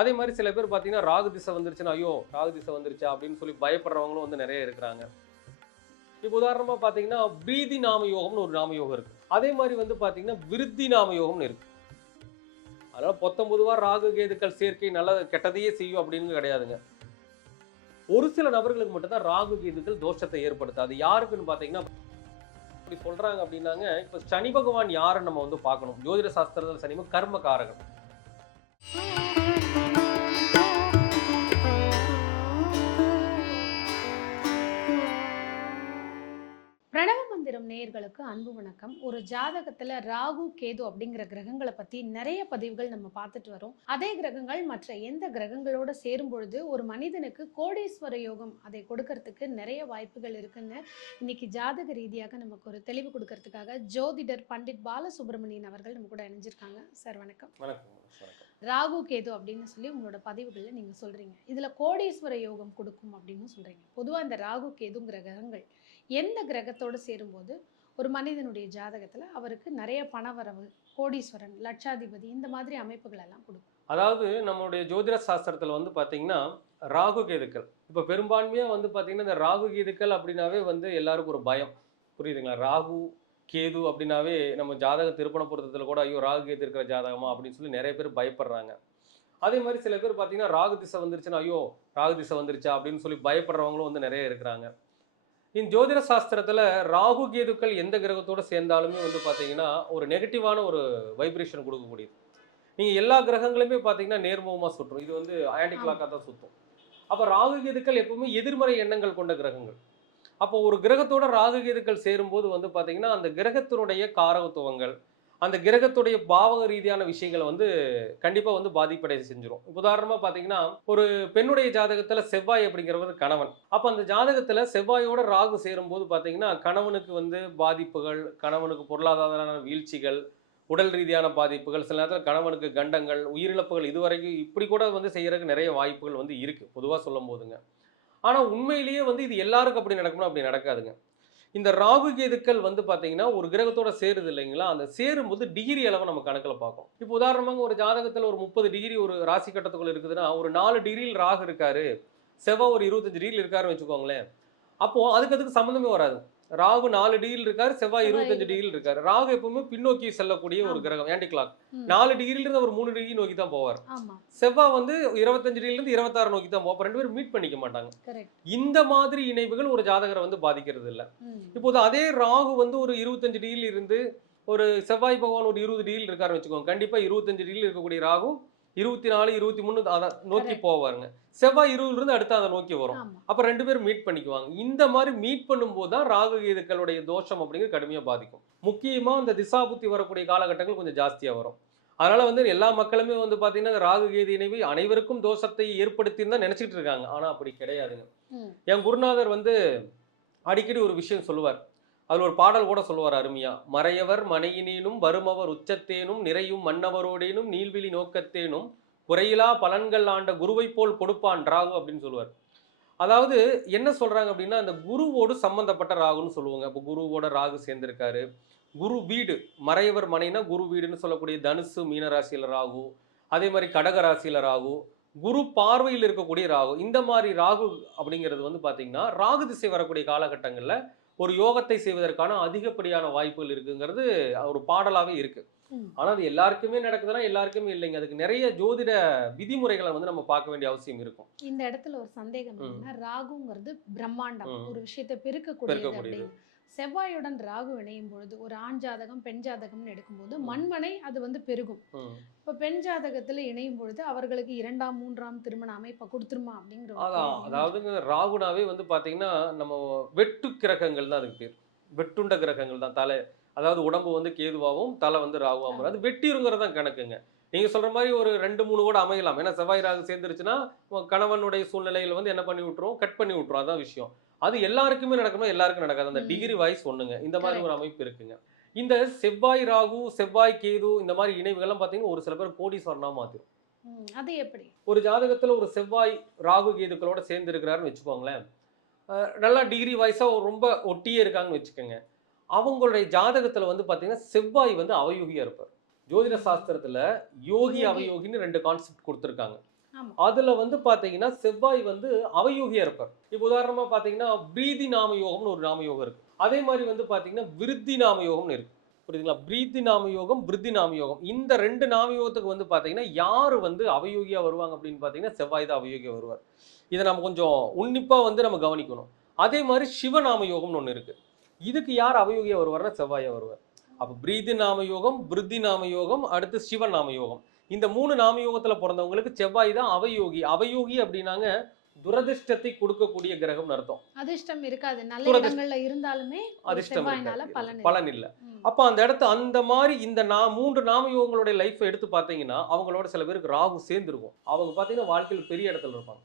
அதே மாதிரி சில பேர் பார்த்தீங்கன்னா ராகு திசை வந்துருச்சுன்னா ஐயோ ராகு திசை வந்துருச்சா அப்படின்னு சொல்லி பயப்படுறவங்களும் வந்து நிறைய இருக்கிறாங்க. இப்போ உதாரணமா பார்த்தீங்கன்னா பிரீதி நாம யோகம்னு ஒரு நாம யோகம் இருக்கு. அதே மாதிரி வந்து பார்த்தீங்கன்னா விருத்தி நாம யோகம்னு இருக்கு. அதனால பொத்தம்பொதுவா ராகு கேதுக்கள் சேர்க்கை நல்லது கெட்டதையே செய்யும் அப்படின்னு கிடையாதுங்க. ஒரு சில நபர்களுக்கு மட்டும்தான் ராகு கேதுக்கள் தோஷத்தை ஏற்படுத்தாது. யாருக்குன்னு பார்த்தீங்கன்னா அப்படி சொல்றாங்க அப்படின்னாங்க, இப்போ சனி பகவான் யாருன்னு நம்ம வந்து பார்க்கணும். ஜோதிட சாஸ்திரத்தில் சனி கர்ம காரகன். பிரணவ மந்திரம் நேயர்களுக்கு அன்பு வணக்கம். ஒரு ஜாதகத்துல ராகு கேது அப்படிங்கிற கிரகங்களை பத்தி நிறைய பதிவுகள் நம்ம பார்த்துட்டு வரோம். அதே கிரகங்கள் மற்ற எந்த கிரகங்களோட சேரும் பொழுது ஒரு மனிதனுக்கு கோடீஸ்வர யோகம் அதை கொடுக்கறதுக்கு நிறைய வாய்ப்புகள் இருக்குன்னு இன்னைக்கு ஜாதக ரீதியாக நமக்கு ஒரு தெளிவு கொடுக்கறதுக்காக ஜோதிடர் பண்டிட் பாலசுப்ரமணியன் அவர்கள் நம்ம கூட இணைஞ்சிருக்காங்க. சார் வணக்கம். வணக்கம். ராகு கேது அப்படின்னு சொல்லி உங்களோட பதிவுகளில் நீங்க சொல்றீங்க, இதுல கோடீஸ்வர யோகம் கொடுக்கும் அப்படின்னு சொல்றீங்க. பொதுவா இந்த ராகு கேதுங்கிற கிரகங்கள் எந்த கிரகத்தோடு சேரும்போது ஒரு மனிதனுடைய ஜாதகத்துல அவருக்கு நிறைய பணவரவு, கோடீஸ்வரன், லட்சாதிபதி இந்த மாதிரி அமைப்புகள் எல்லாம் கொடுக்கும்? அதாவது நம்மளுடைய ஜோதிட சாஸ்திரத்தில் வந்து பார்த்தீங்கன்னா ராகு கேதுக்கள் இப்போ பெரும்பான்மையாக வந்து பார்த்தீங்கன்னா இந்த ராகு கேதுக்கள் அப்படின்னாவே வந்து எல்லாருக்கும் ஒரு பயம். புரியுதுங்களா? ராகு கேது அப்படின்னாவே நம்ம ஜாதக திருப்பண பொருத்தத்தில் கூட ஐயோ ராகு கேது இருக்கிற ஜாதகமா அப்படின்னு சொல்லி நிறைய பேர் பயப்படுறாங்க. அதே மாதிரி சில பேர் பார்த்தீங்கன்னா ராகு திசை வந்துருச்சுன்னா ஐயோ ராகு திசை வந்துருச்சா அப்படின்னு சொல்லி பயப்படுறவங்களும் வந்து நிறைய இருக்கிறாங்க. இந்த ஜோதிட சாஸ்திரத்தில் ராகு கேதுக்கள் எந்த கிரகத்தோடு சேர்ந்தாலுமே வந்து பார்த்தீங்கன்னா ஒரு நெகட்டிவான ஒரு வைப்ரேஷன் கொடுக்கக்கூடியது. நீங்கள் எல்லா கிரகங்களுமே பார்த்தீங்கன்னா நேர்முகமாக சுற்றும். இது வந்து ஆன்டி கிளாக்காக தான் சுற்றும். அப்போ ராகு கேதுக்கள் எப்பவுமே எதிர்மறை எண்ணங்கள் கொண்ட கிரகங்கள். அப்போ ஒரு கிரகத்தோட ராகு கேதுக்கள் சேரும்போது வந்து பார்த்தீங்கன்னா அந்த கிரகத்தினுடைய காரகத்துவங்கள், அந்த கிரகத்துடைய பாவக ரீதியான விஷயங்களை வந்து கண்டிப்பாக வந்து பாதிப்படைய செஞ்சிடும். உதாரணமாக பார்த்தீங்கன்னா ஒரு பெண்ணுடைய ஜாதகத்தில் செவ்வாய் அப்படிங்கிறவர் கணவன். அப்போ அந்த ஜாதகத்தில் செவ்வாயோட ராகு சேரும்போது பார்த்தீங்கன்னா கணவனுக்கு வந்து பாதிப்புகள், கணவனுக்கு பொருளாதார வீழ்ச்சிகள், உடல் ரீதியான பாதிப்புகள், சில நேரத்தில் கணவனுக்கு கண்டங்கள், உயிரிழப்புகள் இதுவரைக்கும் இப்படி கூட வந்து செய்யறதுக்கு நிறைய வாய்ப்புகள் வந்து இருக்குது பொதுவாக சொல்லும் போதுங்க. ஆனால் உண்மையிலேயே வந்து இது எல்லாருக்கும் அப்படி நடக்கணும் அப்படி நடக்காதுங்க. இந்த ராகு கேதுக்கள் வந்து பார்த்தீங்கன்னா ஒரு கிரகத்தோட சேருது இல்லைங்களா, அந்த சேரும்போது டிகிரி அளவை நம்ம கணக்கில் பார்க்கும். இப்போ உதாரணமாக ஒரு ஜாதகத்தில் ஒரு 30 டிகிரி ஒரு ராசி கட்டத்துக்குள்ள இருக்குதுன்னா ஒரு 4 டிகிரியில் ராகு இருக்காரு, செவ்வாய் ஒரு 25 டிகிரியில் இருக்காருன்னு வச்சுக்கோங்களேன். அப்போது அதுக்கு சம்மந்தமே வராது. ராகு 4 டிகிரியில் இருக்காரு, செவ்வாய் 25 டிகிரியில் இருக்காரு. ராகு எப்பவுமே பின்னோக்கி செல்லக்கூடிய ஒரு கிரகம், ஆன்டி கிளாக். 4 டிகிரிலிருந்து அவர் 3 டிகிரி நோக்கி தான் போவார். செவ்வாய் வந்து 25 டிகிரிலிருந்து 26 நோக்கி தான் போவார். 2 பேரும் மீட் பண்ணிக்க மாட்டாங்க. இந்த மாதிரி இணைவுகள் ஒரு ஜாதகரை வந்து பாதிக்கிறது இல்லை. இப்போது அதே ராகு வந்து ஒரு 25 டிகிரியில் இருந்து ஒரு செவ்வாய் பகவான் ஒரு 20 டிகிரியில் இருக்காருன்னு வச்சுக்கோங்க. கண்டிப்பா 25 டிகிரியில் இருக்கக்கூடிய ராகு 24, 23 அதை நோக்கி போவாருங்க. செவ்வாய் 20 இருந்து அடுத்து அதை நோக்கி வரும். அப்ப 2 பேரும் மீட் பண்ணிக்குவாங்க. இந்த மாதிரி மீட் பண்ணும்போது தான் ராகு கேதுக்களுடைய தோஷம் அப்படிங்கிறது கடுமையா பாதிக்கும். முக்கியமா இந்த திசாபுத்தி வரக்கூடிய காலகட்டங்கள் கொஞ்சம் ஜாஸ்தியா வரும். அதனால வந்து எல்லா மக்களுமே வந்து பாத்தீங்கன்னா ராகு கேது இணைவு அனைவருக்கும் தோஷத்தை ஏற்படுத்தின்னு தான் நினைச்சிட்டு இருக்காங்க. ஆனா அப்படி கிடையாதுங்க. என் குருநாதர் வந்து அடிக்கடி ஒரு விஷயம் சொல்லுவார். அதில் ஒரு பாடல் கூட சொல்லுவார் அருமையா. மறையவர் மனையினேனும் வருமவர் உச்சத்தேனும் நிறையும் மன்னவரோடேனும் நீள்விழி நோக்கத்தேனும் குறையிலா பலன்கள் ஆண்ட குருவை போல் கொடுப்பான் ராகு அப்படின்னு சொல்லுவார். அதாவது என்ன சொல்றாங்க அப்படின்னா அந்த குருவோடு சம்பந்தப்பட்ட ராகுன்னு சொல்லுவாங்க. இப்போ குருவோட ராகு சேர்ந்திருக்காரு. குரு வீடு, மறையவர் மனைனா குரு வீடுன்னு சொல்லக்கூடிய தனுசு மீனராசியில ராகு, அதே மாதிரி கடக ராசியில ராகு, குரு பார்வையில் இருக்கக்கூடிய ராகு. இந்த மாதிரி ராகு அப்படிங்கிறது வந்து பார்த்தீங்கன்னா ராகு திசை வரக்கூடிய காலகட்டங்களில் ஒரு யோகத்தை செய்வதற்கான அதிகப்படியான வாய்ப்புகள் இருக்குங்கிறது ஒரு பாடலாவே இருக்கு. ஆனா அது எல்லாருக்குமே நடக்குதுன்னா எல்லாருக்குமே இல்லைங்க. அதுக்கு நிறைய ஜோதிட விதிமுறைகளை வந்து நம்ம பார்க்க வேண்டிய அவசியம் இருக்கும். இந்த இடத்துல ஒரு சந்தேகம் என்னன்னா, ராகுங்கிறது பிரம்மாண்டம், ஒரு விஷயத்தை பெருக்கக்கூடியது. செவ்வாயுடன் ராகு இணையும் பொழுது ஒரு ஆண் ஜாதகம் பெண் ஜாதகம்னு எடுக்கும்போது மண்மனை அது வந்து பெருகும். இப்ப பெண் ஜாதகத்துல இணையும் பொழுது அவர்களுக்கு 2ஆம் 3ஆம் திருமண அமைப்பை கொடுத்துருமா அப்படிங்கிற அதாவது ராகுனாவே வந்து பாத்தீங்கன்னா நம்ம வெட்டு கிரகங்கள் தான் அதுக்கு பேர். வெட்டுண்ட கிரகங்கள் தான். தலை அதாவது உடம்பு வந்து கேதுவாகவும் தலை வந்து ராகுவாகவும் அது வெட்டிருங்கிறது தான் கணக்குங்க. நீங்க சொல்ற மாதிரி ஒரு 2-3 கூட அமையலாம். ஏன்னா செவ்வாய் ராகு சேர்ந்துருச்சுன்னா கணவனுடைய சூழ்நிலையில வந்து என்ன பண்ணி விட்டுரும், கட் பண்ணி விட்டுரும். அதான் விஷயம். அது எல்லாருக்குமே நடக்கணும், எல்லாருக்கும் நடக்காது. அந்த டிகிரி வைஸ் ஒண்ணுங்க. இந்த மாதிரி ஒரு அமைப்பு இருக்குங்க. இந்த செவ்வாய் ராகு, செவ்வாய் கேது இந்த மாதிரி இணைவுகள்லாம் பார்த்தீங்கன்னா ஒரு சில பேர் கோடீஸ்வரனா மாத்திரும். அது எப்படி? ஒரு ஜாதகத்துல ஒரு செவ்வாய் ராகு கேதுக்களோட சேர்ந்து இருக்கிறாருன்னு வச்சுக்கோங்களேன். நல்லா டிகிரி வைஸா ரொம்ப ஒட்டியே இருக்காங்கன்னு வச்சுக்கோங்க. அவங்களுடைய ஜாதகத்துல வந்து பார்த்தீங்கன்னா செவ்வாய் வந்து அவயோகியா இருப்பார். ஜோதிட சாஸ்திரத்துல யோகி அவயோகின்னு 2 கான்செப்ட் கொடுத்துருக்காங்க. ஆமா. அதுல வந்து பாத்தீங்கன்னா செவ்வாய் வந்து அவயோகியா இருப்பார். இப்போ உதாரணமா பாத்தீங்கன்னா பிரீதி நாம யோகம்னு ஒரு நாம யோகம் இருக்கு. அதே மாதிரி வந்து பாத்தீங்கன்னா விருத்தி நாம யோகம்னு இருக்கு. புரியுதுங்களா? பிரீத்தி நாம யோகம், விருத்தி நாம யோகம். இந்த 2 நாம யோகத்துக்கு வந்து பாத்தீங்கன்னா யாரு வந்து அவயோகியா வருவாங்க அப்படின்னு பாத்தீங்கன்னா செவ்வாய் தான் அவயோகியா வருவார். இதை நம்ம கொஞ்சம் உன்னிப்பா வந்து நம்ம கவனிக்கணும். அதே மாதிரி சிவநாம யோகம்னு ஒண்ணு இருக்கு. இதுக்கு யார் அவயோகியா வருவார்னா செவ்வாயா வருவார். அப்ப பிரீதி நாம யோகம், விருத்தி நாம யோகம், அடுத்து சிவநாம யோகம். இந்த 3 நாம யோகத்துல பிறந்தவங்களுக்கு செவ்வாய் தான் அவயோகி. அவயோகி அப்படின்னாங்க துரதிர்ஷ்டத்தை கொடுக்கக்கூடிய கிரகம்னு அர்த்தம். அதிர்ஷ்டம் இருக்காது. நல்ல துரதிர்ஷ்ட இடங்கள்ல இருந்தாலுமே ஒரு அதிர்ஷ்டம் செவ்வாய்னால இருக்காது. பலன் பலன் இல்ல. இல்ல. ம். அப்ப அந்த இடத்து அந்த மாதிரி இந்த 3 நாம யோகங்களுடைய லைஃப் எடுத்து பார்த்தீங்கன்னா, அவங்களோட சில பேருக்கு ராகு சேர்ந்திருக்கும். அவங்க பார்த்தீங்கன்னா வாழ்க்கையில பெரிய இடத்துல இருப்பாங்க.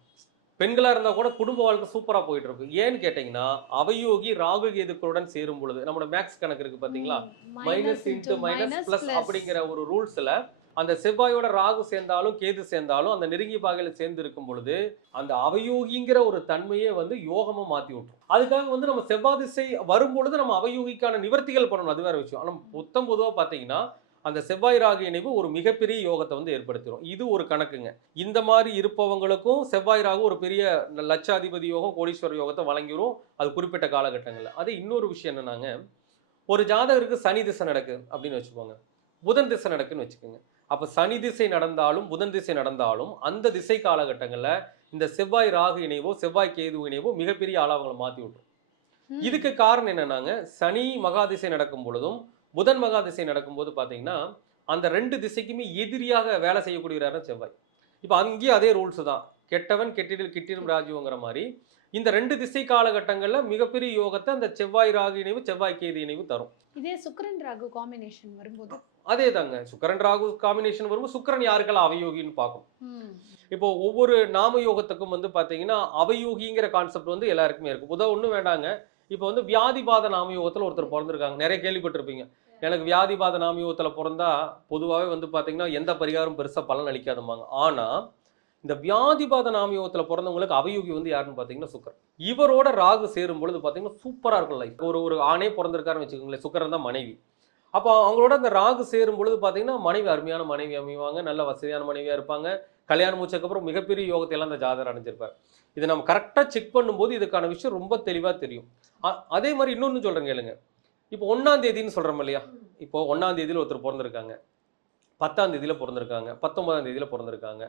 பெண்களா இருந்தா கூட குடும்ப வாழ்க்கை சூப்பரா போயிட்டு இருக்கும். ஏன்னு கேட்டீங்கன்னா, அவயோகி ராகு கேதுக்களுடன் சேரும் பொழுது நம்மளோட மேத்ஸ் கணக்கு இருக்கு பார்த்தீங்களா? Minus minus into into minus minus plus plus. அப்படிங்கிற ஒரு ரூல்ஸ்ல அந்த செவ்வாயோட ராகு சேர்ந்தாலும் கேது சேர்ந்தாலும் அந்த நெருங்கிய பாகையில சேர்ந்து இருக்கும் பொழுது அந்த அவயோகிங்கிற ஒரு தன்மையே வந்து யோகமா மாத்தி விட்டுரும். அதுக்காக வந்து நம்ம செவ்வாய் திசை வரும்பொழுது நம்ம அவயோகிக்கான நிவர்த்திகள் பண்ணணும். அது வேற விஷயம். ஆனா மொத்தம் பொதுவா பாத்தீங்கன்னா அந்த செவ்வாய் ராகு இணைவு ஒரு மிகப்பெரிய யோகத்தை வந்து ஏற்படுத்திடும். இது ஒரு கணக்குங்க. இந்த மாதிரி இருப்பவங்களுக்கும் செவ்வாய் ராகு ஒரு பெரிய லட்சாதிபதி யோகம், கோடீஸ்வர யோகத்தை வழங்கிரும். அது குறிப்பிட்ட காலகட்டங்கள்ல. அது இன்னொரு விஷயம் என்னன்னாங்க, ஒரு ஜாதகருக்கு சனி திசை நடக்குது அப்படின்னு வச்சுக்கோங்க. புதன் திசை நடக்குன்னு வச்சுக்கோங்க. அப்ப சனி திசை நடந்தாலும் புதன் திசை நடந்தாலும் அந்த திசை காலகட்டங்கள்ல இந்த செவ்வாய் ராகு இணைவோ செவ்வாய் கேது இணைவோ மிகப்பெரிய ஆளா அவங்களை மாத்தி விட்டுரும். இதுக்கு காரணம் என்னன்னாங்க, சனி மகாதிசை நடக்கும் பொழுதும் புதன் மகாதிசை நடக்கும்போது பாத்தீங்கன்னா அந்த 2 திசைக்குமே எதிரியாக வேலை செய்யக்கூடியவரான செவ்வாய். இப்ப அங்கேயும் அதே ரூல்ஸ் தான். கெட்டவன் கெட்டிடில் கிட்டிடும் ராஜ்யங்கிற மாதிரி இந்த 2 திசை காலகட்டங்கள்ல மிகப்பெரிய யோகத்தை அந்த செவ்வாய் ராகு இணைவு செவ்வாய் கேது இணைவு தரும். இதே சுக்கிரன் ராகு காம்பினேஷன் வரும்போது அதே தாங்க. சுக்கிரன் ராகு காம்பினேஷன் வரும்போது சுக்கிரன் யாருக்கெல்லாம் அவயோகின்னு பார்க்கணும். ம். இப்போ ஒவ்வொரு நாம யோகத்துக்கும் வந்து பாத்தீங்கன்னா அவயோகிங்கிற கான்செப்ட் வந்து எல்லாருக்குமே இருக்கு. ஒண்ணும் வேண்டாங்க. இப்போ வந்து வியாதிபாத நாம யோகத்துல ஒருத்தர் பிறந்திருக்காங்க. நிறைய கேள்விப்பட்டிருப்பீங்க. எனக்கு வியாதிபாத நாம யோகத்துல பிறந்தா பொதுவாகவே வந்து பாத்தீங்கன்னா எந்த பரிகாரம் பெருசா பலன் அளிக்காதும்பாங்க. ஆனா இந்த வியாதிபாத நாம யோகத்துல பிறந்தவங்களுக்கு அவயோகி வந்து யாருன்னு பாத்தீங்கன்னா சுக்கிரன். இவரோட ராகு சேரும் பொழுது பாத்தீங்கன்னா சூப்பரா இருக்கும் லைஃப். ஒரு ஆணே பிறந்திருக்காருன்னு வச்சுக்கோங்களேன். சுக்கிரன் தான் மனைவி. அப்போ அவங்களோட அந்த ராகு சேரும் பொழுது பார்த்தீங்கன்னா மனைவி அருமையான மனைவி அமைவாங்க. நல்ல வசதியான மனைவியா இருப்பாங்க. கல்யாணம் முடிச்சதுக்கப்புறம் மிகப்பெரிய யோகத்தை எல்லாம் அந்த ஜாதகர் அடைஞ்சிருப்பார். இதை நம்ம கரெக்டாக செக் பண்ணும்போது இதுக்கான விஷயம் ரொம்ப தெளிவாக தெரியும். அதே மாதிரி இன்னொன்று சொல்கிறேன் கேளுங்க. இப்போ 1ஆம் தேதின்னு சொல்கிறோம் இல்லையா? இப்போ 1ஆம் தேதியில் ஒருத்தர் பிறந்திருக்காங்க, 10ஆம் தேதியில் பிறந்திருக்காங்க, 19ஆம் தேதியில் பிறந்திருக்காங்க,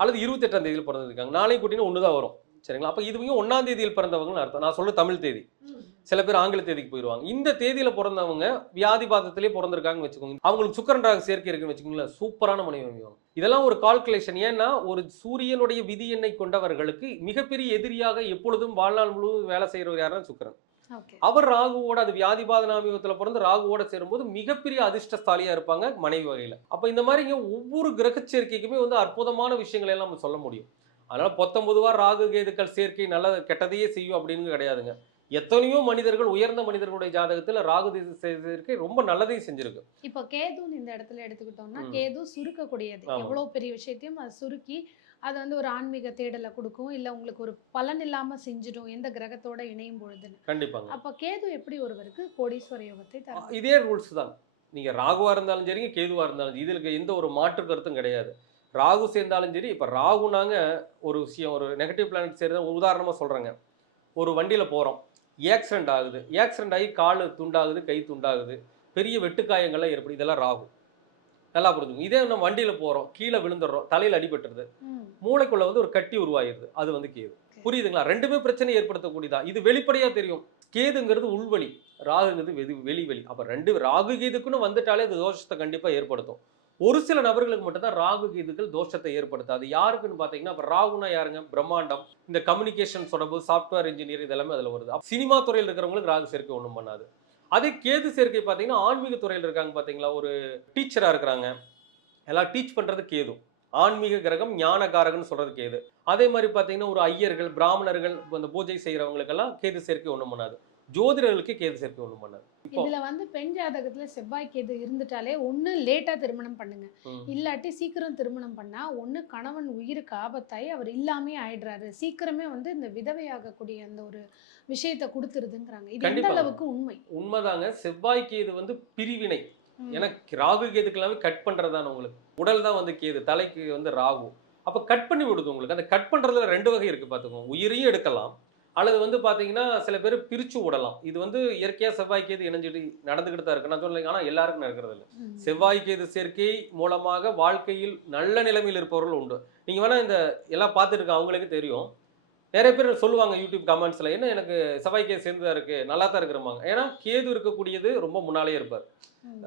அல்லது 28ஆம் தேதியில் பிறந்திருக்காங்க. நாளைக்கு கூட்டினா ஒன்று தான் வரும். சரிங்களா? அப்போ இதுவங்க 1ஆம் தேதியில் பிறந்தவங்கன்னு அர்த்தம். நான் சொல்ல தமிழ் தேதி. சில பேர் ஆங்கில தேதிக்கு போயிடுவாங்க. இந்த தேதியில பிறந்தவங்க வியாதிபாதத்திலே பிறந்திருக்காங்கன்னு வச்சுக்கோங்க. அவங்களுக்கு சுக்கிரன் ராகு சேர்க்கை இருக்குன்னு வச்சுக்கோங்களேன். சூப்பரான மனைவி அமைவாங்க. இதெல்லாம் ஒரு கால்குலேஷன். ஏன்னா ஒரு சூரியனுடைய விதி எண்ணை கொண்டவர்களுக்கு மிகப்பெரிய எதிரியாக எப்பொழுதும் வாழ்நாள் முழுவதும் வேலை செய்யறவர் யாருன்னா சுக்கிரன். அவர் ராகுவோட அது வியாதிபாத நாமயோகத்துல பிறந்து ராகுவோட சேரும்போது மிகப்பெரிய அதிர்ஷ்டசாலியா இருப்பாங்க மனைவி வகையில. அப்ப இந்த மாதிரி ஒவ்வொரு கிரக சேர்க்கைக்குமே வந்து அற்புதமான விஷயங்களை எல்லாம் நம்ம சொல்ல முடியும். அதனால பொதுவா ராகு கேதுக்கள் சேர்க்கை நல்ல கெட்டதையே செய்யும் அப்படின்னு கிடையாதுங்க. எத்தனையோ மனிதர்கள் உயர்ந்த மனிதர்களுடைய ஜாதகத்துல ராகு சேர்க்கை ரொம்ப நல்லதையும் செஞ்சிருக்கு. இப்போ கேதுன்னு இந்த இடத்துல எடுத்துக்கிட்டோம்னா கேது சுருக்கக்கூடியது. எவ்வளவு பெரிய விஷயத்தையும் அது சுருக்கி அது வந்து ஒரு ஆன்மீக தேடலை கொடுக்கும். இல்ல உங்களுக்கு ஒரு பலன் இல்லாம செஞ்சிடும் எந்த கிரகத்தோட இணையும் பொழுதுன்னு. கண்டிப்பாங்க. அப்ப கேது எப்படி ஒருவருக்கு கோடீஸ்வர யோகத்தை தரும்? இதே ரூல்ஸ் தான். நீங்க ராகுவா இருந்தாலும் சரிங்க, கேதுவா இருந்தாலும் இதுல எந்த ஒரு மாற்று கருத்தும் கிடையாது. ராகு சேர்ந்தாலும் சரி. இப்ப ராகுனாங்க ஒரு விஷயம், ஒரு நெகட்டிவ் பிளானட் சேர்ந்து உதாரணமா சொல்றேங்க. ஒரு வண்டியில போறோம், ஆக்சிடென்ட் ஆகுது. ஆக்சிடென்ட் ஆகி கால் துண்டாகுது, கை துண்டாகுது, பெரிய வெட்டுக்காயங்கள்லாம் ஏற்படுது. இதெல்லாம் ராகு. நல்லா புரிஞ்சுங்க. இதே நம்ம வண்டியில போறோம், கீழே விழுந்துடுறோம், தலையில அடிபட்டுருது, மூளைக்குள்ள வந்து ஒரு கட்டி உருவாயிருது, அது வந்து கேது. புரியுதுங்களா? ரெண்டுமே பிரச்சனை ஏற்படுத்தக்கூடியதா. இது வெளிப்படையா தெரியும். கேதுங்கிறது உள்வழி, ராகுங்கிறது வெளிவழி. அப்ப ராகு கேதுக்குன்னு வந்துட்டாலே அது தோஷத்தை கண்டிப்பா ஏற்படுத்தும். ஒரு சில நபர்களுக்கு மட்டும்தான் ராகு கேதுக்கள் தோஷத்தை ஏற்படுத்தாது. யாருக்குன்னு பாத்தீங்கன்னா, இப்ப ராகுனா யாருங்க? பிரம்மாண்டம், இந்த கம்யூனிகேஷன் தொடர்பு, சாஃப்ட்வேர் இன்ஜினியர் இதெல்லாமே அதுல வருது. சினிமா துறையில் இருக்கிறவங்களுக்கு ராகு சேர்க்கை ஒன்றும் பண்ணாது. அதே கேது சேர்க்கை பாத்தீங்கன்னா ஆன்மீக துறையில் இருக்காங்க பாத்தீங்களா, ஒரு டீச்சரா இருக்கிறாங்க, எல்லாம் டீச் பண்றது கேது. ஆன்மீக கிரகம் ஞானகாரகன்னு சொல்றது கேது. அதே மாதிரி பாத்தீங்கன்னா ஒரு ஐயர்கள், பிராமணர்கள், இந்த பூஜை செய்யறவங்களுக்கெல்லாம் கேது சேர்க்கை ஒன்றும் பண்ணாது. ஜோதிடர்களுக்கு கேது சேர்க்கை ஒன்றும் பண்ணாது. இதுல வந்து பெண் ஜாதகத்துல செவ்வாய் கேது இருந்துட்டாலே ஒண்ணு லேட்டா திருமணம் பண்ணுங்க, இல்லாட்டி சீக்கிரம் திருமணம் பண்ணா ஒண்ணு கணவன் உயிருக்கு ஆபத்தாயி அவர் இல்லாமே ஆயிடுறாரு, சீக்கிரமே வந்து இந்த விதவையாகக்கூடிய அந்த ஒரு விஷயத்தை கொடுத்துருதுங்கிறாங்க. இது எந்த அளவுக்கு உண்மை? உண்மைதாங்க. செவ்வாய் கேது வந்து பிரிவினை. ஏன்னா ராகு கேதுக்கு எல்லாமே கட் பண்றதுதானே. உங்களுக்கு உடல் தான் வந்து கேது, தலைக்கு வந்து ராகு. அப்ப கட் பண்ணி விடுது உங்களுக்கு. அந்த கட் பண்றதுல 2 வகை இருக்கு பாத்துக்கோங்க. உயிரையும் எடுக்கலாம். அல்லது வந்து பாத்தீங்கன்னா சில பேர் பிரிச்சு விடலாம். இது வந்து இயற்கையா செவ்வாய் கேது இணைஞ்சிட்டு நடந்துகிட்டு தான் இருக்கு. நான் சொல்லலைங்க. ஆனா எல்லாருக்கும் நடக்கிறது இல்ல. ம். செவ்வாய் கேது சேர்க்கை மூலமாக வாழ்க்கையில் நல்ல நிலைமையில் இருப்பவர்கள் உண்டு. நீங்க வேணா இந்த எல்லாம் பார்த்துட்டு இருக்க அவங்களுக்கு தெரியும். நிறைய பேர் சொல்லுவாங்க யூடியூப் கமெண்ட்ஸ்ல, என்ன எனக்கு செவ்வாய் கேது சேர்ந்து தான் இருக்கு, நல்லா தான் இருக்கிறாங்க. ஏன்னா கேது இருக்கக்கூடியது ரொம்ப முன்னாலே இருப்பார். ம்.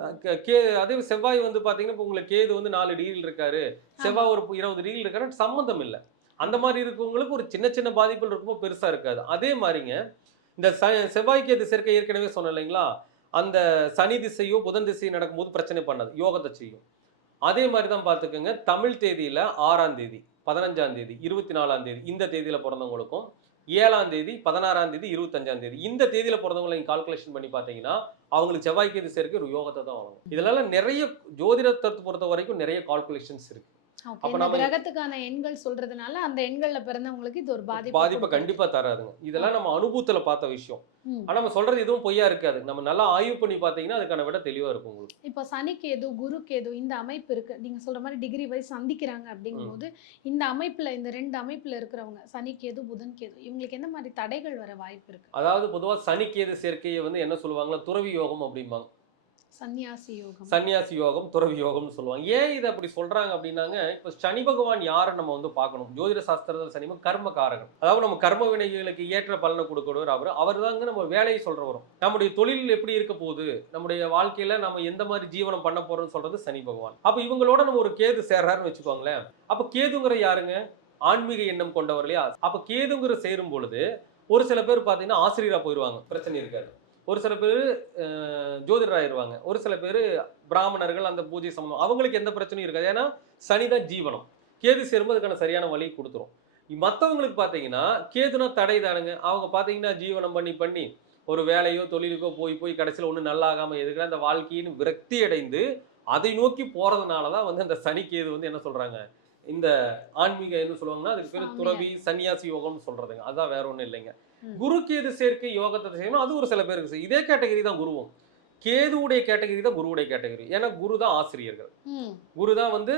அதே செவ்வாய் வந்து பாத்தீங்கன்னா இப்போ உங்களுக்கு கேது வந்து 4 டிகிரியில் இருக்காரு, ஆமா. செவ்வாய் ஒரு 20 டிகிரியில் இருக்காரு, சம்மந்தம் இல்லை. அந்த மாதிரி இருக்கவங்களுக்கு ஒரு சின்ன சின்ன பாதிப்புகள் இருக்கும்போது பெருசா இருக்காது. அதே மாதிரிங்க இந்த செவ்வாய் கேது சேர்க்கை ஏற்கனவே சொன்னேன் இல்லைங்களா, அந்த சனி திசையோ புதன் திசையோ நடக்கும்போது பிரச்சனை பண்ணாது, யோகத்தை செய்யும். அதே மாதிரி தான் பார்த்துக்கோங்க, தமிழ் தேதியில 6ஆம் தேதி, 15ஆம் தேதி, 24ஆம் தேதி இந்த தேதியில பிறந்தவங்களுக்கும், 7ஆம் தேதி, 16ஆம் தேதி, 25ஆம் தேதி இந்த தேதியில பிறந்தவங்களை நீங்க கால்குலேஷன் பண்ணி பார்த்தீங்கன்னா, அவங்களுக்கு செவ்வாய் கேது சேர்க்கை ஒரு யோகத்தை தான் வழங்கும். இதனால நிறைய ஜோதிடத்தை பொறுத்த வரைக்கும் நிறைய கால்குலேஷன்ஸ் இருக்கு. ஓகே. அப்ப இந்த நம்ம கிரகத்துக்கான எண்கள் சொல்றதுனால அந்த எண்கள்ல பிறந்தவங்களுக்கு இது ஒரு பாதிப்பு பாதிப்பை கொடுக்கும். கண்டிப்பா தராதுங்க. இதெல்லாம் நம்ம அனுபவத்துல பார்த்த விஷயம். ம். ஆனா நம்ம சொல்றது எதுவும் பொய்யா இருக்காது. நம்ம நல்லா ஆய்வு பண்ணி பார்த்தீங்கன்னா, அதுக்கான விட தெளிவா இருக்கும் உங்களுக்கு. இப்போ சனி கேது, குரு கேது இந்த அமைப்பு இருக்கு. நீங்க சொல்ற மாதிரி டிகிரி வைஸ் சந்திக்கிறாங்க ம். அப்படிங்கும்போது, இந்த அமைப்புல இந்த 2 அமைப்புல இருக்கிறவங்க சனி கேது, புதன் கேது இவங்களுக்கு எந்த மாதிரி தடைகள் வர வாய்ப்பு இருக்கு? அதாவது பொதுவா சனி கேது சேர்க்கையை வந்து என்ன சொல்லுவாங்கன்னா, துறவி யோகம் அப்படிம்பாங்க. சந்நியாசி யோகம். சன்னியாசி யோகம், துறவி யோகம்னு சொல்லுவாங்க. ஏன் இத அப்படி சொல்றாங்க அப்படின்னாங்க, இப்ப சனி பகவான் யாருன்னு நம்ம வந்து பார்க்கணும். ஜோதிட சாஸ்திரத்துல சனி கர்ம காரகன். அதாவது நம்ம கர்ம வினைகளுக்கு ஏற்ற பலனை கொடுக்கிறவர் அவரு. அவர்தாங்க நம்ம வேலையை சொல்றவரும். நம்முடைய தொழில் எப்படி இருக்க போகுது, நம்முடைய வாழ்க்கையில நம்ம எந்த மாதிரி ஜீவனம் பண்ண போறோம்னு சொல்றது சனி பகவான். அப்ப இவங்களோட நம்ம ஒரு கேது சேர்றாருன்னு வச்சுக்கோங்களேன். அப்ப கேதுங்கிற யாருங்க? ஆன்மீக எண்ணம் கொண்டவர் இல்லையா? அப்ப கேதுங்கிற சேரும் பொழுது ஒரு சில பேர் பார்த்தீங்கன்னா ஆசிரியரா போயிருவாங்க. பிரச்சனை இருக்காது. ஒரு சில பேர் ஜோதிடர் ஆயிருவாங்க. ஒரு சில பேர் பிராமணர்கள் அந்த பூஜை சம்பந்தம் அவங்களுக்கு எந்த பிரச்சனையும் இருக்காது. ஏன்னா சனி தான் ஜீவனம். கேது சேரும்போது அதுக்கான சரியான வழி கொடுத்துரும். மற்றவங்களுக்கு பார்த்தீங்கன்னா கேதுனா தடை தானுங்க. அவங்க பார்த்தீங்கன்னா ஜீவனம் பண்ணி பண்ணி ஒரு வேலையோ தொழிலுக்கோ போய் போய் கடைசியில் ஒன்றும் நல்லா ஆகாமல் எதுக்குன்னா அந்த வாழ்க்கையின் விரக்தி அடைந்து அதை நோக்கி போறதுனால தான் வந்து அந்த சனி கேது வந்து என்ன சொல்றாங்க, இந்த ஆன்மீக என்ன சொல்லுவாங்கன்னா அதுக்கு பேர் சாமியார். துறவி சன்னியாசி யோகம்னு சொல்றதுங்க. அதான் வேற ஒன்றும் இல்லைங்க. ம். குரு கேது சேர்க்கை யோகத்தை செய்யணும், அது ஒரு சில பேருக்கு செய்யும். இதே கேட்டகரி தான் குருவும். கேதுவுடைய கேட்டகரி தான் குருவுடைய கேட்டகரி. ஏன்னா குரு தான் ஆசிரியர்கள். ம். குரு தான் வந்து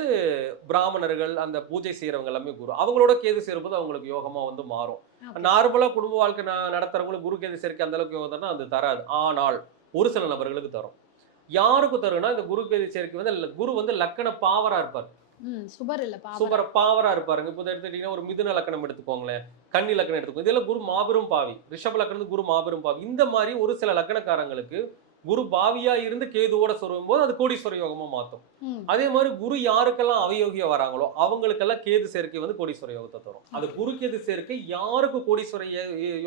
பிராமணர்கள் அந்த பூஜை செய்யறவங்க எல்லாமே குரு. அவங்களோட கேது சேரும்போது அவங்களுக்கு யோகமா வந்து மாறும். ஓகே. நார்மலா குடும்ப வாழ்க்கை நடத்துறவங்களுக்கு குரு கேது சேர்க்கை அந்த அளவுக்கு யோகம் அது தராது. ஆனால் ஒரு சில நபர்களுக்கு தரும். யாருக்கு தரும்னா இந்த குரு கேது சேர்க்கை வந்து குரு வந்து லக்கண பாவரா இருப்பார். ம். சுபர் இல்ல பாவர். சூப்பரா பாவரா இருப்பாருங்க. இப்போ எடுத்துக்கிட்டீங்கன்னா ஒரு மிதுன லக்கணம் எடுத்துக்கோங்களேன், கன்னி லக்கணம் எடுத்துக்கோங்க. இதெல்லாம் குரு மாபெரும் பாவி. ரிஷப லக்கணத்துக்கு குரு மாபெரும் பாவி. இந்த மாதிரி ஒரு சில லக்கணக்காரங்களுக்கு குரு பாவியா இருந்து கேதுவோட சொருகும் போது அது கோடீஸ்வர யோகமா மாத்தும். ம். அதே மாதிரி குரு யாருக்கெல்லாம் அவயோகியா வராங்களோ அவங்களுக்கெல்லாம் கேது சேர்க்கை வந்து கோடீஸ்வர யோகத்தை தரும். அது குரு கேது சேர்க்கை யாருக்கு கோடீஸ்வர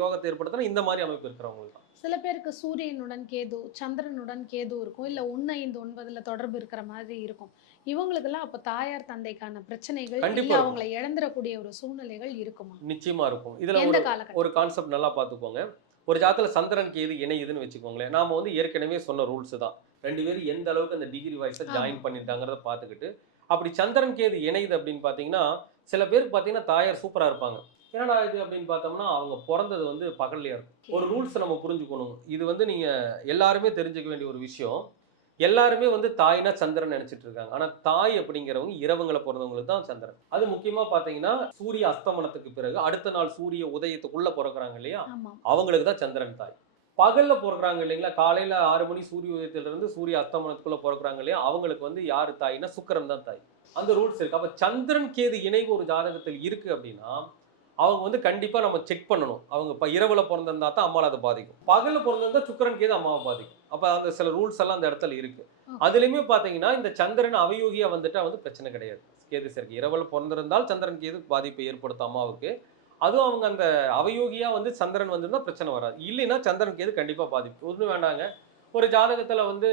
யோகத்தை ஏற்படுத்தினா இந்த மாதிரி அமைப்பு இருக்கிறவங்களுக்கு தான். சில பேருக்கு சூரியனுடன் கேது, சந்திரனுடன் கேது இருக்கும். இல்ல 1, 5, 9ல தொடர்பு இருக்கிற மாதிரி இருக்கும். இவங்களுக்கெல்லாம் அப்ப தாயார் தந்தைக்கான பிரச்சனைகள் கண்டிப்பா இல்ல இருக்கும். அவங்கள இழந்துடக்கூடிய ஒரு சூழ்நிலைகள் இருக்குமா? நிச்சயமா இருக்கும். இதுல எந்த ஒரு காலகட்டம்? ஒரு கான்செப்ட் நல்லா பார்த்துக்கோங்க. ஒரு ஜாதகத்துல சந்திரன் கேது இணையுதுன்னு வச்சுக்கோங்களேன். நாம வந்து ஏற்கனவே சொன்ன ரூல்ஸ் தான். 2 பேரும் எந்த அளவுக்கு அந்த டிகிரி வைஸா ஆமா. ஜாயின் பண்ணிட்டாங்கிறத பார்த்துக்கிட்டு, அப்படி சந்திரன் கேது இணையுது அப்படின்னு பார்த்தீங்கன்னா, சில பேருக்கு பார்த்தீங்கன்னா தாயார் சூப்பரா இருப்பாங்க. என்னடா இது அப்படின்னு பார்த்தோம்னா, அவங்க பொறந்தது வந்து பகல்லையா இருக்கும். ஒரு ரூல்ஸ் நம்ம புரிஞ்சுக்கணும். இது வந்து நீங்க எல்லாருமே தெரிஞ்சுக்க வேண்டிய ஒரு விஷயம். எல்லாருமே வந்து தாய்னா சந்திரன் நினைச்சிட்டு இருக்காங்க. ஆனா தாய் அப்படிங்கிறவங்க இரவுங்கள பொறந்தவங்களுக்கு தான் சந்திரன். அது முக்கியமா பார்த்தீங்கன்னா, சூரிய அஸ்தமனத்துக்கு பிறகு அடுத்த நாள் சூரிய உதயத்துக்குள்ள பொறக்குறாங்க இல்லையா? ஆமா. அவங்களுக்கு தான் சந்திரன் தாய். பகல்ல பொறக்குறாங்க இல்லைங்களா? காலையில 6 மணி சூரிய உதயத்திலிருந்து சூரிய அஸ்தமனத்துக்குள்ள பொறக்குறாங்க இல்லையா? அவங்களுக்கு வந்து யாரு தாய்னா சுக்கிரன் தான் தாய். அந்த ரூல்ஸ் இருக்கு. அப்ப சந்திரன் கேது இணைவு ஒரு ஜாதகத்தில் இருக்கு அப்படின்னா, அவங்க வந்து கண்டிப்பா நம்ம செக் பண்ணணும். அவங்க இரவுல பொறந்திருந்தா தான் அம்மால அது பாதிக்கும். பகல்ல பொறந்திருந்தா சுக்கிரன் கேது அம்மாவை பாதிக்கும். அப்ப அந்த சில ரூல்ஸ் எல்லாம் அந்த இடத்துல இருக்கு. அதுலயுமே பாத்தீங்கன்னா இந்த சந்திரன் அவயோகியா வந்துட்டா வந்து பிரச்சனை கிடையாது. கேது சேர்க்கை இரவுல பொறந்திருந்தால் சந்திரன் கேது பாதிப்பை ஏற்படுத்தும் அம்மாவுக்கு. அதுவும் அவங்க அந்த அவயோகியா வந்து சந்திரன் வந்திருந்தா பிரச்சனை வராது. இல்லைன்னா சந்திரன் கேது கண்டிப்பா பாதிப்பு. ஒன்றும் வேண்டாங்க. ஒரு ஜாதகத்துல வந்து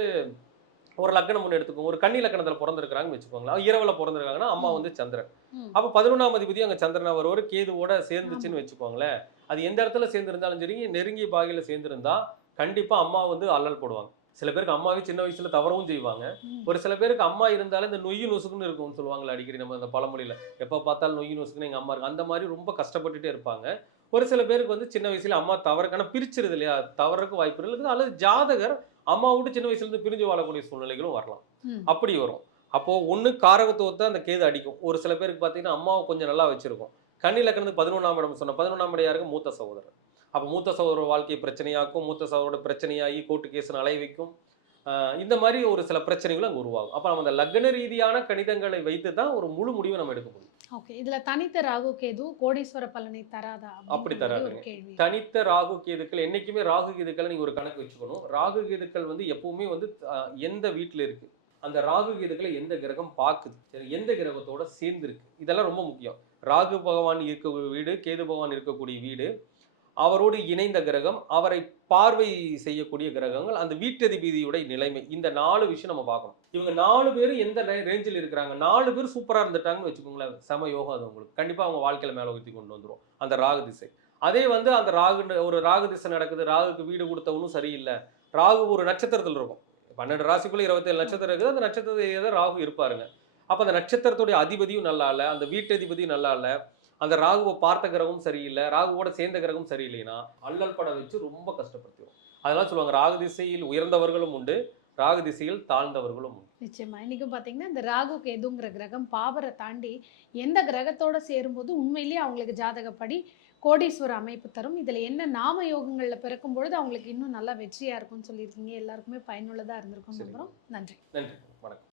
ஒரு லக்னம் ஒன்று எடுத்துக்கோங்க. ஒரு கன்னி லக்னத்துல பொறந்திருக்கிறாங்கன்னு வச்சுக்கோங்களேன். இரவுல பொறந்திருக்காங்கன்னா அம்மா வந்து சந்திரன். ம். அப்ப 11ஆம் அதிபதி அங்க சந்திரனா வருவாரு. கேதுவோட சேர்ந்துச்சுன்னு ஆமா. வச்சுக்கோங்களேன். அது எந்த இடத்துல சேர்ந்திருந்தாலும் சரி, நெருங்கிய பாகையில சேர்ந்திருந்தா கண்டிப்பா அம்மா வந்து அல்லல் போடுவாங்க. சில பேருக்கு அம்மாவே சின்ன வயசுல தவறவும் செய்வாங்க. ம். ஒரு சில பேருக்கு அம்மா இருந்தாலும் இந்த நொய்யு நொசுக்குன்னு இருக்கும்னு சொல்லுவாங்கல்ல அடிக்கடி நம்ம அந்த பழமொழியில. எப்ப பார்த்தாலும் நொய்யு நொசுக்குன்னு எங்க அம்மா இருக்கு. அந்த மாதிரி ரொம்ப கஷ்டப்பட்டுட்டே இருப்பாங்க. ஒரு சில பேருக்கு வந்து சின்ன வயசுல அம்மா தவறுக்கான பிரிச்சிருது இல்லையா? தவறுக்கு வாய்ப்பு இருக்குது. அல்லது ஜாதகர் அம்மா விட்டு சின்ன வயசுல இருந்து பிரிஞ்சு வாழக்கூடிய சூழ்நிலைகளும் வரலாம். ம். அப்படி வரும். அப்போ ஒண்ணு காரகத்துவத்தை அந்த கேது அடிக்கும். ஒரு சில பேருக்கு பார்த்தீங்கன்னா, அம்மாவ கொஞ்சம் நல்லா வச்சிருக்கும். கன்னி லக்னத்துக்கு 11ஆம் இடம் சொன்னேன். 11ஆம் இடம் யாருக்கு? மூத்த சகோதரர். அப்ப மூத்த சகோதரர் வாழ்க்கை பிரச்சனையாக்கும். மூத்த சகோதரோட பிரச்சனையாகி கோர்ட்டு கேஸ்ன்னு அலைய வைக்கும். அ இந்த மாரி ஒரு சில பிரச்சனைகள் அங்க உருவாகும். அப்ப நம்ம அந்த லக்ன ரீதியான கணிதங்களை வைத்து தான் ஒரு முழு முடிவை நம்ம எடுக்க முடியும். ஓகே. இதுல தனித்த ராகு கேது கோடீஸ்வர பலனை தராதா அப்படி அப்படிங்கிற மாரி ஒரு தராதுங்க. கேள்வி. தனித்த ராகு கேதுக்கள் என்னைக்குமே ராகு கேதுக்கள நீங்க ஒரு கணக்கு வச்சுக்கணும். ராகு கேதுக்கள் வந்து எப்பவுமே வந்து எந்த வீட்ல இருக்கு? அந்த ராகு கேதுக்கள எந்த கிரகம் பாக்குது? சரி, எந்த கிரகத்தோட சேர்ந்திருக்கு? இதெல்லாம் ரொம்ப முக்கியம். ராகு பகவான் இருக்க வீடு, கேது பகவான் இருக்கக்கூடிய வீடு, அவரோடு இணைந்த கிரகம், அவரை பார்வை செய்யக்கூடிய கிரகங்கள், அந்த வீட்டதிபதியுடைய நிலைமை. இந்த 4 விஷயம் நம்ம பார்க்கணும். இவங்க 4 பேரும் எந்த ரேஞ்சில இருக்கிறாங்க? 4 பேர் சூப்பரா இருந்துட்டாங்கன்னு வச்சுக்கோங்களேன், செம யோகம் அது உங்களுக்கு. கண்டிப்பா அவங்க வாழ்க்கையில மேல உயர்த்தி கொண்டு வந்துரும். அந்த ராகு திசை. அதே வந்து அந்த ஒரு ராகு திசை நடக்குது, ராகுக்கு வீடு குடுத்தவனும் சரியில்ல. ராகு ஒரு நட்சத்திரத்துல இருக்கும். 12 ராசிக்குள்ள 27 நட்சத்திரம் இருக்குது. அந்த நட்சத்திரத்திலே தான் ராகு இருப்பாருங்க. அப்ப அந்த நட்சத்திரத்துடைய அதிபதியும் நல்லா இல்ல, அந்த வீட்டதிபதியும் நல்லா இல்ல. அந்த ராகுவ பார்த்த கிரகமும் சரியில்ல, ராகுவோட சேர்ந்த கிரகமும் சரியில்லைன்னா, அல்லல் பட வச்சு ரொம்ப கஷ்டப்படுத்திரும். அதெல்லாம் சொல்லுவாங்க, ராகு திசையில் உயர்ந்தவர்களும் உண்டு, ராகு திசையில் தாழ்ந்தவர்களும் உண்டு. நிச்சயமா. இன்னைக்கும் பார்த்தீங்கன்னா, இந்த ராகு கேதுங்கிற கிரகம் பாவர தாண்டி எந்த கிரகத்தோட சேரும்போது உண்மையிலேயே அவங்களுக்கு ஜாதகப்படி கோடீஸ்வர அமைப்பு தரும். இதுல என்ன நாம யோகங்கள்ல பிறக்கும்பொழுது அவங்களுக்கு இன்னும் நல்லா வெற்றியா இருக்கும்னு சொல்லியிருக்கீங்க. எல்லாருக்குமே பயனுள்ளதா இருந்திருக்கும்னு சரிங்க. நம்புறோம். நன்றி. நன்றி. வணக்கம்.